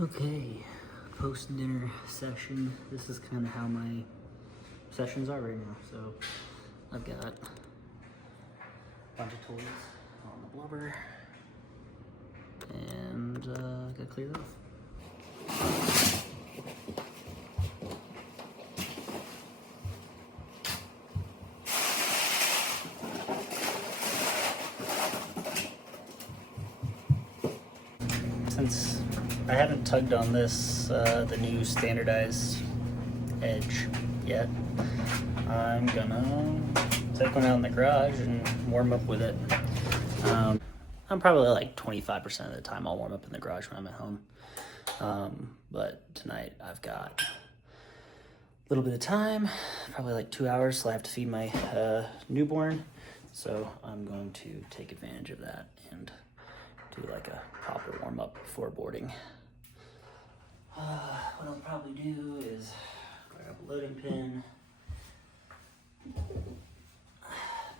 Okay, post-dinner session. This is kind of how my sessions are right now. So I've got a bunch of toys on the blubber and gotta clear it off. Since I haven't tugged on this, the new standardized edge yet, I'm gonna take one out in the garage and warm up with it. I'm probably like 25% of the time I'll warm up in the garage when I'm at home. But tonight I've got a little bit of time, probably like 2 hours, so I have to feed my newborn. So I'm going to take advantage of that and do like a proper warm up before boarding. What I'll probably do is grab a loading pin.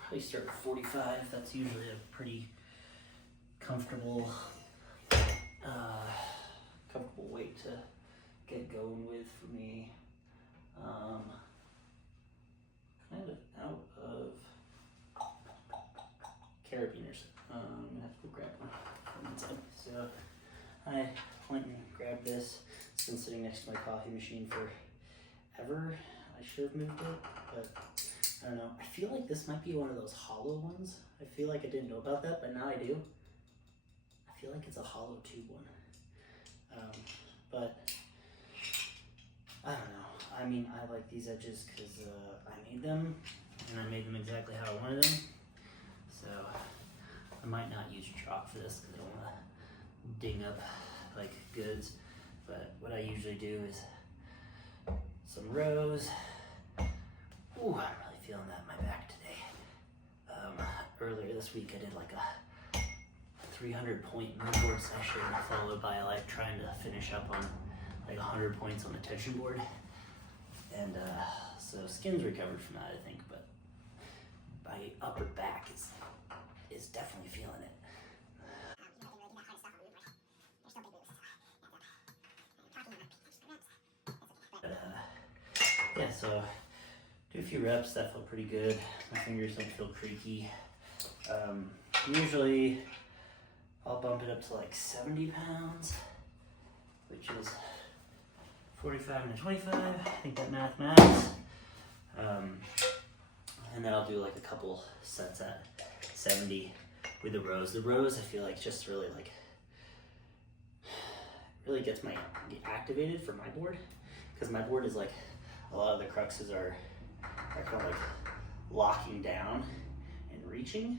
Probably start with 45. That's usually a pretty comfortable weight to get going with for me. Kind of out of carabiners. I'm gonna have to go grab one from inside. So I went and grabbed this. It's been sitting next to my coffee machine forever. I should have moved it, but I don't know. I feel like this might be one of those hollow ones. I feel like I didn't know about that, but now I do. I feel like it's a hollow tube one. But I don't know. I mean, I like these edges because I made them, and I made them exactly how I wanted them. So I might not use chalk for this because I don't want to ding up like goods. But what I usually do is some rows. Ooh, I'm really feeling that in my back today. Earlier this week I did like a 300-point moodboard session followed by like trying to finish up on like 100 points on the tension board. And so skin's recovered from that, I think, but my upper back is definitely feeling it. Yeah, so do a few reps, that felt pretty good. My fingers don't feel creaky. Usually I'll bump it up to like 70 pounds, which is 45 and 25. I think that math matters. And then I'll do like a couple sets at 70 with the rows. The rows I feel like just really gets me activated for my board, because my board is like a lot of the cruxes are kind of like locking down and reaching,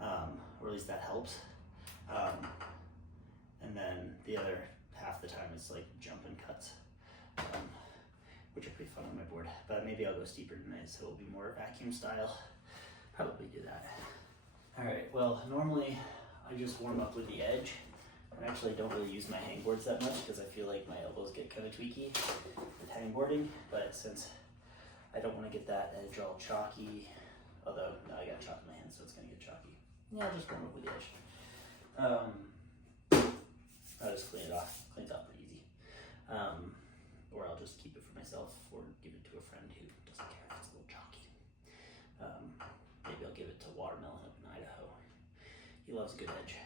or at least that helps. And then the other half the time is like jumping cuts, which are pretty fun on my board. But maybe I'll go steeper tonight, so it'll be more vacuum style. Probably do that. All right, well, normally I just warm up with the edge. I actually don't really use my hangboards that much because I feel like my elbows get kind of tweaky with hangboarding. But since I don't want to get that edge all chalky, although now I got chalk in my hand, so it's gonna get chalky. Yeah, I'll just warm up with the edge. I'll just clean it off. Cleans out pretty easy. Or I'll just keep it for myself or give it to a friend who doesn't care if it's a little chalky. Maybe I'll give it to Watermelon up in Idaho. He loves a good edge.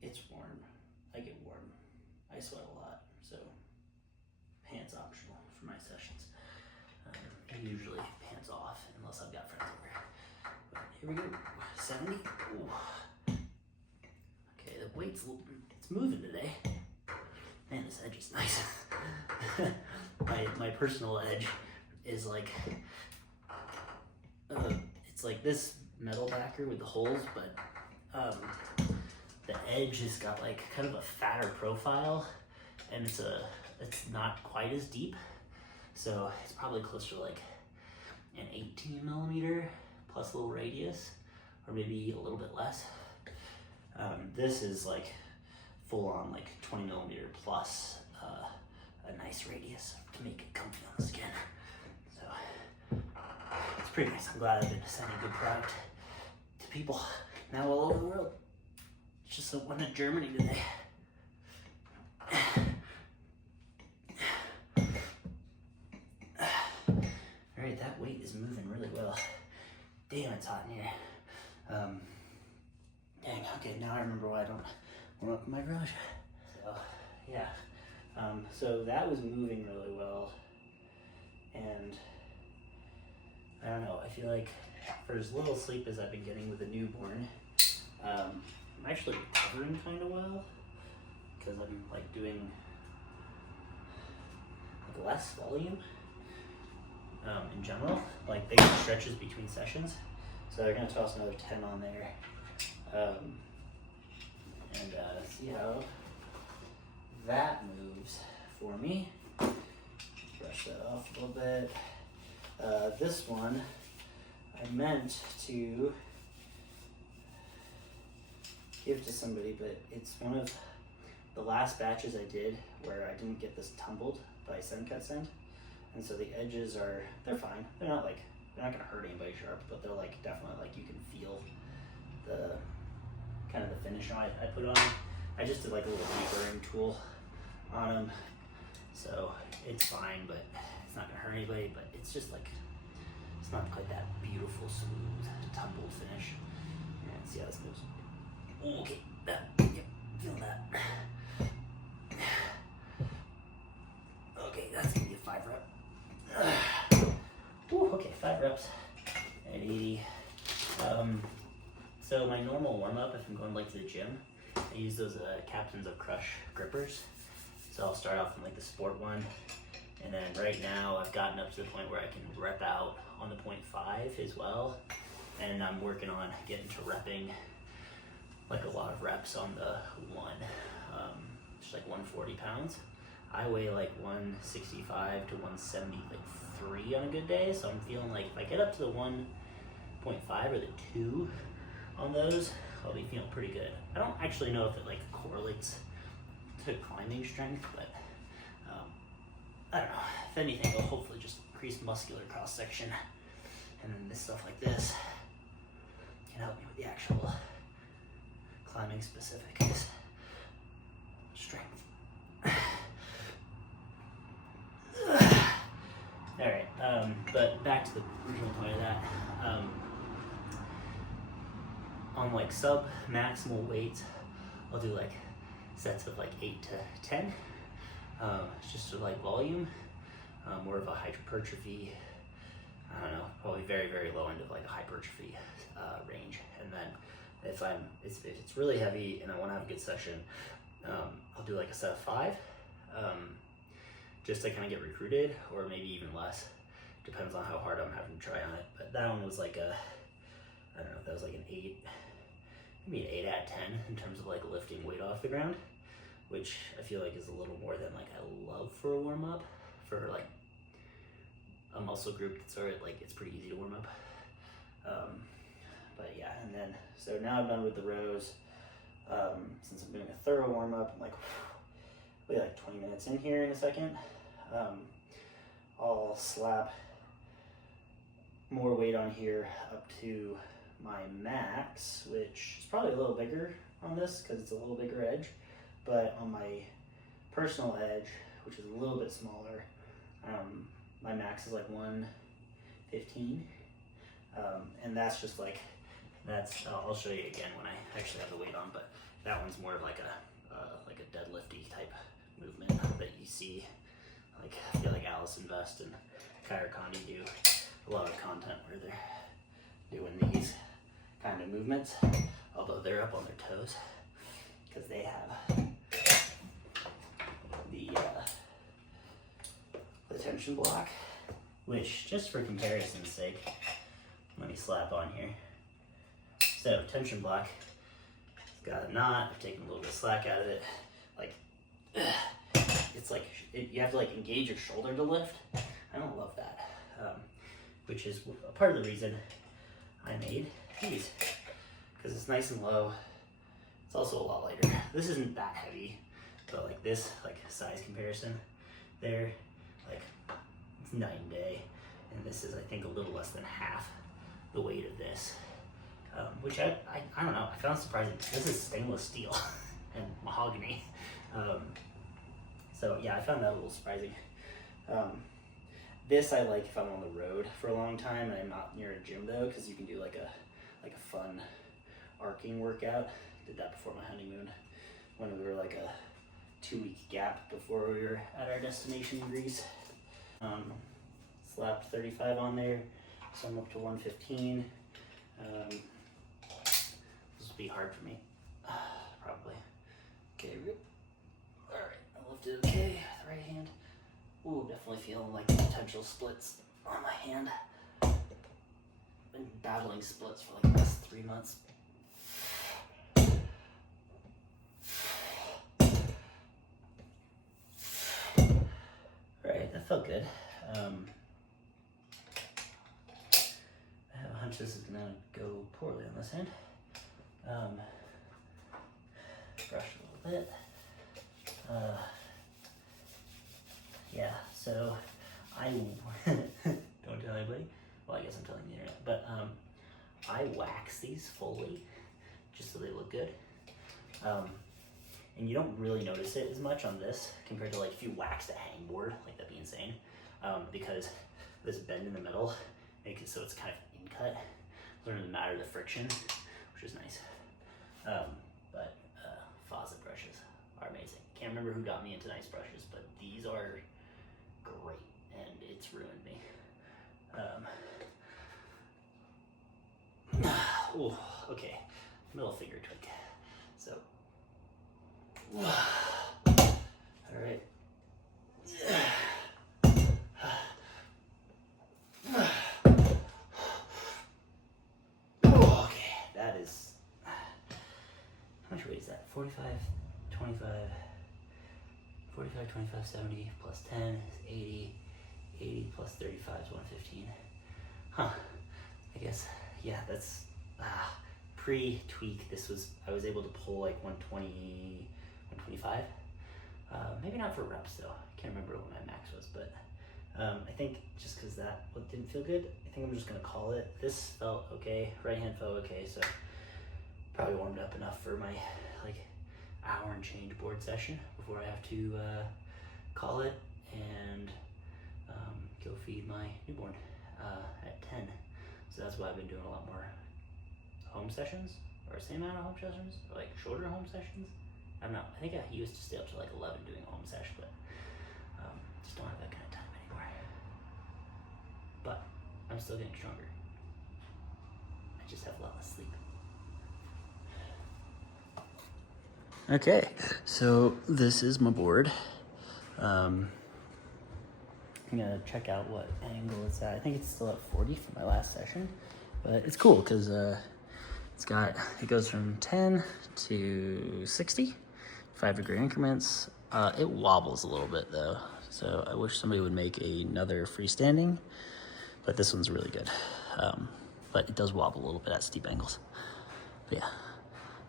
It's warm. I get warm. I sweat a lot, so pants optional for my sessions. Usually pants off unless I've got friends over. But here we go. 70. Ooh. Okay, the weight's it's moving today. Man, this edge is nice. my personal edge is like it's like this metal backer with the holes, but the edge has got like kind of a fatter profile, and it's not quite as deep, so it's probably closer to like an 18 millimeter plus a little radius, or maybe a little bit less. This is like full on like 20 millimeter plus a nice radius to make it comfy on the skin. So it's pretty nice. I'm glad I've been sending good product to people now all over the world. Just went to Germany today. Alright, that weight is moving really well. Damn, it's hot in here. Dang, okay, now I remember why I don't warm up in my garage. So, yeah. So that was moving really well. And I don't know, I feel like for as little sleep as I've been getting with a newborn, I'm actually recovering kind of well, because I'm like doing like less volume in general, like bigger stretches between sessions. So they're gonna toss another 10 on there, and see how that moves for me. Brush that off a little bit. This one I meant to give to somebody, but it's one of the last batches I did where I didn't get this tumbled by Send Cut Send, and so the edges they're fine. They're not gonna hurt anybody sharp, but they're like definitely like you can feel the kind of the finish I put on. I just did like a little deburring tool on them, so it's fine, but it's not gonna hurt anybody. But it's just like it's not quite that beautiful, smooth, tumbled finish. And see how this moves. Okay, yep, feel that. Okay, that's gonna be a 5 rep. Ooh, okay, 5 reps at 80. So my normal warm up, if I'm going like to the gym, I use those Captains of Crush grippers. So I'll start off in like the sport one, and then right now I've gotten up to the point where I can rep out on the 0.5 as well, and I'm working on getting to repping like a lot of reps on the one, just like 140 pounds. I weigh like 165 to 173 on a good day, so I'm feeling like if I get up to the 1.5 or the 2 on those, I'll be feeling pretty good. I don't actually know if it like correlates to climbing strength, but I don't know. If anything, it'll hopefully just increase muscular cross section, and then this stuff like this can help me with the actual climbing specific strength. All right, but back to the original point of that. On like sub maximal weights, I'll do like sets of like 8 to 10. Just to like volume, more of a hypertrophy. I don't know, probably very, very low end of like a hypertrophy range. And then if it's really heavy and I want to have a good session, I'll do like a set of 5, just to kind of get recruited, or maybe even less. Depends on how hard I'm having to try on it. But that one was like I don't know if that was like an 8, maybe an 8 out of 10 in terms of like lifting weight off the ground, which I feel like is a little more than like I love for a warm up, for like a muscle group that's already like it's pretty easy to warm up. But yeah, and then so now I'm done with the rows. Since I'm doing a thorough warm up, I'm like we'll be like 20 minutes in here in a second. I'll slap more weight on here up to my max, which is probably a little bigger on this because it's a little bigger edge, but on my personal edge, which is a little bit smaller, my max is like 115, and that's just like I'll show you again when I actually have the weight on, but that one's more of like a deadlifty type movement that you see, like I feel like Allison Vest and Kyra Condi do a lot of content where they're doing these kind of movements, although they're up on their toes because they have the tension block, which just for comparison's sake, let me slap on here. So tension block, got a knot, I've taken a little bit of slack out of it. Like, it's like, you have to like engage your shoulder to lift. I don't love that, which is a part of the reason I made these, because it's nice and low. It's also a lot lighter. This isn't that heavy, but like this, like size comparison there, like it's night and day. And this is, I think, a little less than half the weight of this, which I don't know, I found surprising. This is stainless steel and mahogany. So yeah, I found that a little surprising. This I like if I'm on the road for a long time and I'm not near a gym though, because you can do like a fun arcing workout. Did that before my honeymoon when we were like a 2-week gap before we were at our destination in Greece. Slapped 35 on there, so I'm up to 115. This will be hard for me, probably. Okay, all right, I lifted okay, the right hand. Ooh, definitely feeling like potential splits on my hand. Been battling splits for like the last 3 months. Right, that felt good. I have a hunch this is gonna go poorly on this hand. Brush a little bit. Yeah, so I don't tell anybody. Well, I guess I'm telling the internet, but I wax these fully just so they look good. And you don't really notice it as much on this compared to like if you waxed a hangboard, like that'd be insane. Because this bend in the middle makes it so it's kind of in cut. Doesn't really matter the friction, which is nice. But faucet brushes are amazing. Can't remember who got me into nice brushes, but these are great, and it's ruined me. Ooh, okay, middle finger tweak. So, all right. Okay, that is, how much weight is that? 45, 25, 45, 25, 70 plus 10 is 80, 80 plus 35 is 115. Huh, I guess, yeah, that's, pre-tweak, I was able to pull like 120, 125. Maybe not for reps though. I can't remember what my max was, but I think just because that didn't feel good, I think I'm just gonna call it. This felt okay, right hand felt okay, so probably warmed up enough for my like hour and change board session before I have to call it and go feed my newborn at 10. So that's why I've been doing a lot more home sessions, or same amount of home sessions, or like shorter home sessions. I don't know. I think I used to stay up to like 11 doing a home sesh, but just don't have that kind of time anymore. But I'm still getting stronger. I just have a lot less sleep. Okay, so this is my board. I'm gonna check out what angle it's at. I think it's still at 40 for my last session, but it's cool because it goes from 10 to 60, 5-degree increments. It wobbles a little bit though, so I wish somebody would make another freestanding, but this one's really good. But it does wobble a little bit at steep angles. But yeah,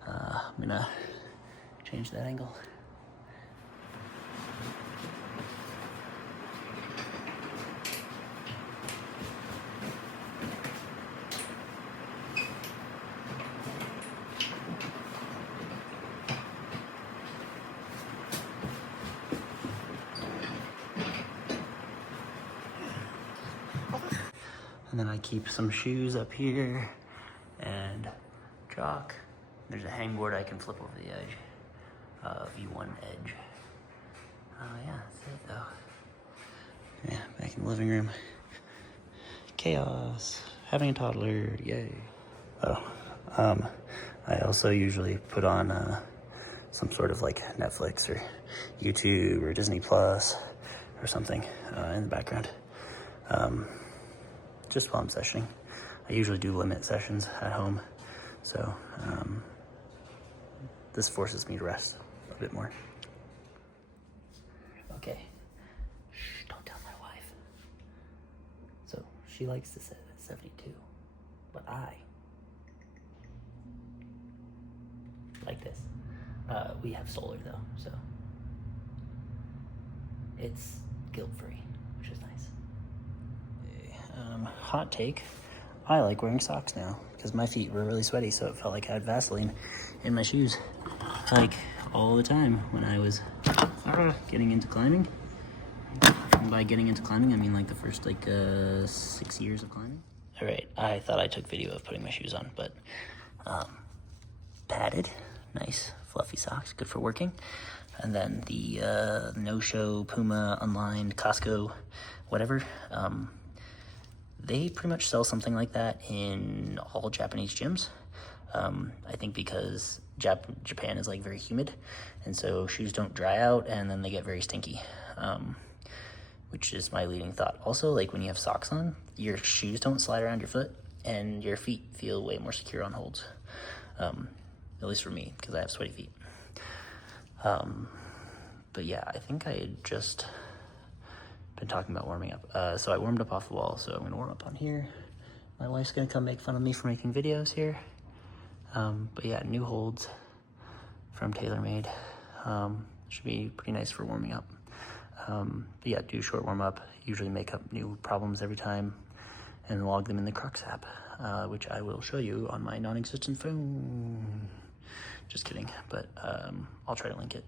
I'm gonna change that angle. And then I keep some shoes up here and chalk. There's a hangboard I can flip over the edge, V1 edge. Oh yeah, that's it though. Yeah, back in the living room. Chaos, having a toddler, yay. Oh, I also usually put on some sort of like Netflix or YouTube or Disney Plus or something in the background. Just while I'm sessioning. I usually do limit sessions at home, so this forces me to rest a bit more. Okay, shh, don't tell my wife. So she likes to sit at 72, but I like this. We have solar though, so it's guilt-free, which is nice. Hot take, I like wearing socks now because my feet were really sweaty, so it felt like I had Vaseline in my shoes. Like all the time when I was getting into climbing. And by getting into climbing, I mean like the first 6 years of climbing. All right, I thought I took video of putting my shoes on, but padded, nice fluffy socks, good for working. And then the no-show Puma Unlined Costco, whatever. They pretty much sell something like that in all Japanese gyms. I think because Japan is like very humid, and so shoes don't dry out, and then they get very stinky, which is my leading thought. Also, like when you have socks on, your shoes don't slide around your foot, and your feet feel way more secure on holds. At least for me, because I have sweaty feet. But yeah, I think I had just been talking about warming up. So I warmed up off the wall, so I'm gonna warm up on here. My wife's gonna come make fun of me for making videos here. But yeah, new holds from TaylorMade. Should be pretty nice for warming up. But yeah, do short warm up, usually make up new problems every time and log them in the Crux app, which I will show you on my non-existent phone. Just kidding, but I'll try to link it.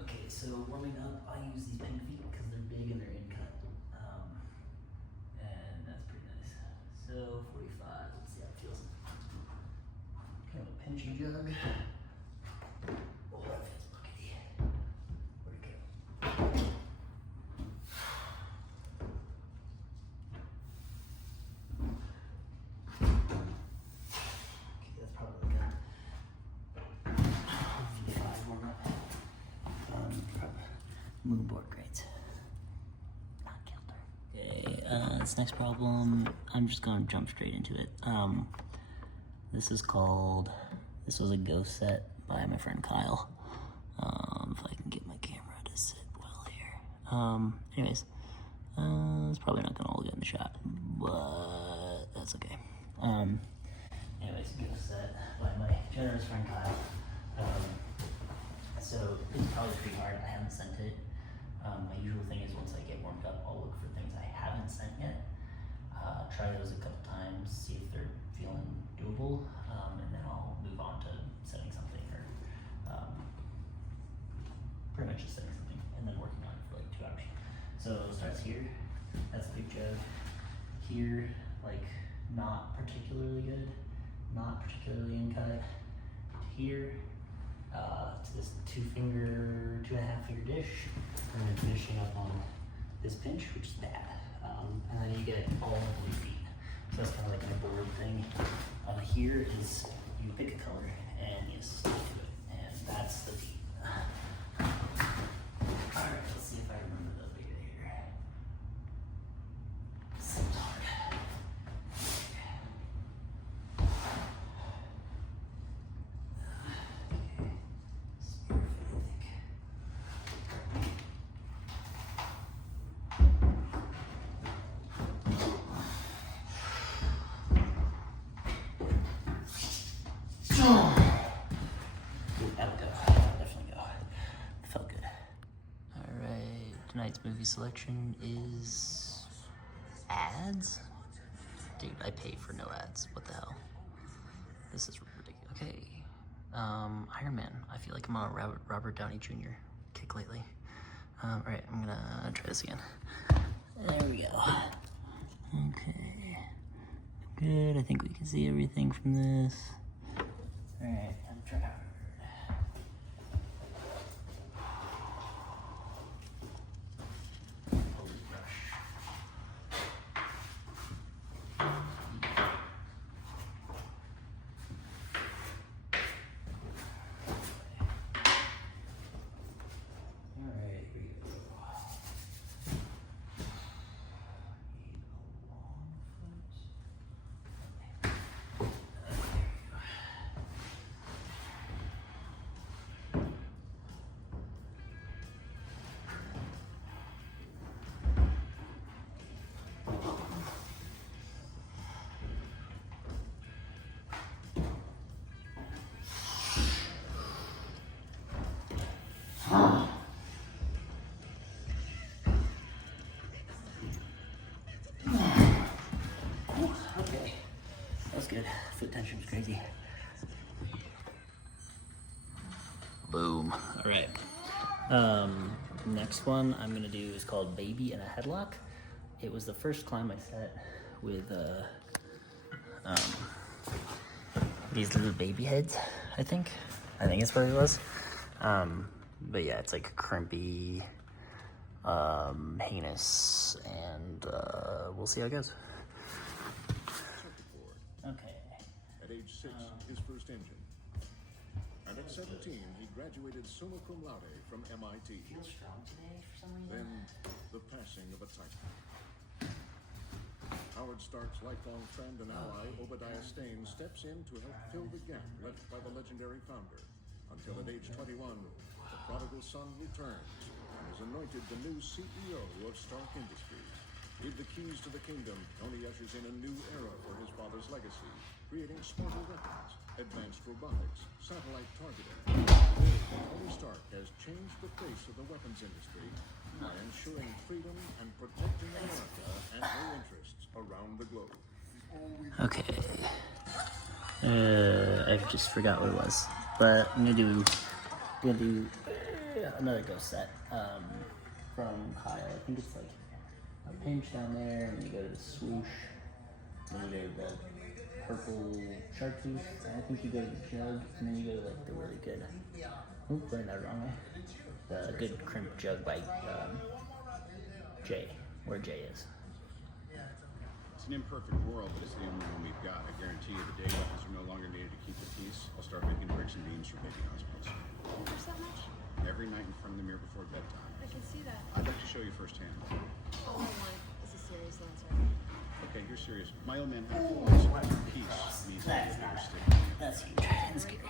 Okay, so warming up, I use these pink feet because they're big and they're in cut. And that's pretty nice. So 45, let's see how it feels. Kind of a pinchy jug. Oh, that feels buckety. Where'd it go? Okay, that's probably good. 5 warm up. Moonboard grades. Not kilter. Okay, this next problem, I'm just gonna jump straight into it. This was a ghost set by my friend Kyle. If I can get my camera to sit well here. Anyways, it's probably not gonna all get in the shot, but that's okay. Anyways, ghost set by my generous friend Kyle. So it's probably pretty hard. I haven't sent it. My usual thing is once I get warmed up, I'll look for things I haven't sent yet. Try those a couple times, see if they're feeling doable, and then I'll move on to setting something or pretty much just setting something and then working on it for like 2 hours. So it starts here. That's a big jug. Here, like not particularly good, not particularly in cut. Here. To this 2.5 finger dish, and then finishing up on this pinch, which is bad. And then you get all of your feet. So that's kind of like my board thing. Here is you pick a color and you stick to it, and that's the feet. Alright, let's see if I remember the video here. Seems hard. Tonight's movie selection is ads? Dude, I pay for no ads. What the hell? This is ridiculous. Okay. Iron Man. I feel like I'm on a Robert Downey Jr. kick lately. Alright, I'm gonna try this again. There we go. Okay. Good. I think we can see everything from this. Alright, I'm trying. feels good. Foot tension is crazy. Boom. All right. Next one I'm gonna do is called Baby in a Headlock. It was the first climb I set with these little baby heads. I think it's what it was. But yeah, it's like crimpy, heinous, and we'll see how it goes. Okay. At age 6, his first engine. And at 17, he graduated summa cum laude from MIT. Feels strong today for some reason. Then, the passing of a titan. Howard Stark's lifelong friend and ally, Obadiah Stane, steps in to help fill the gap left by the legendary founder. Until at age 21, the prodigal son returns and is anointed the new CEO of Stark Industries. With the keys to the kingdom, Tony ushers in a new era for his father's legacy, creating smarter weapons, advanced robotics, satellite targeting. Today, Tony Stark has changed the face of the weapons industry by ensuring freedom and protecting America and her interests around the globe. Okay. I just forgot what it was, but I'm gonna do another ghost set from Kyle. I think it's like a pinch down there, and you go to the swoosh, then you go to the purple chartreuse, and I think you go to the jug, and then you go to like the really good. Oh, putting that wrong way. The good crimp jug by Jay, where Jay is. It's an imperfect world, but it's the only one we've got. I guarantee you, the day weapons are no longer needed to keep the peace, I'll start making bricks and beams for baby hospitals. There's that much? Every night in front of the mirror before bedtime. I can see that. I'd like to show you firsthand. All I want is a serious answer. Okay, you're serious. My old man had a philosophy. Peace means That's never not stick. That's huge and scary.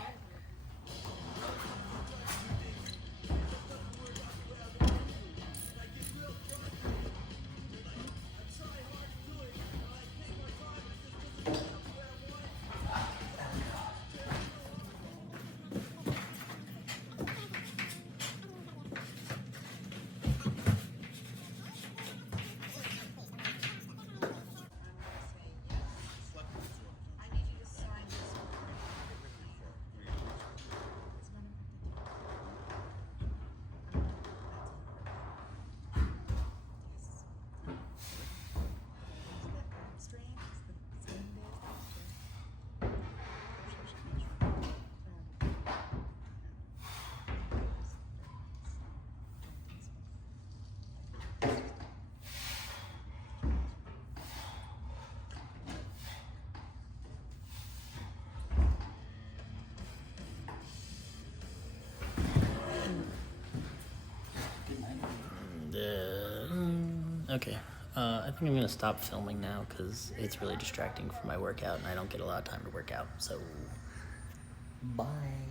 I need you to sign this order. It's none of Strain is the same day. Okay. I think I'm gonna stop filming now because it's really distracting for my workout and I don't get a lot of time to work out. So, bye.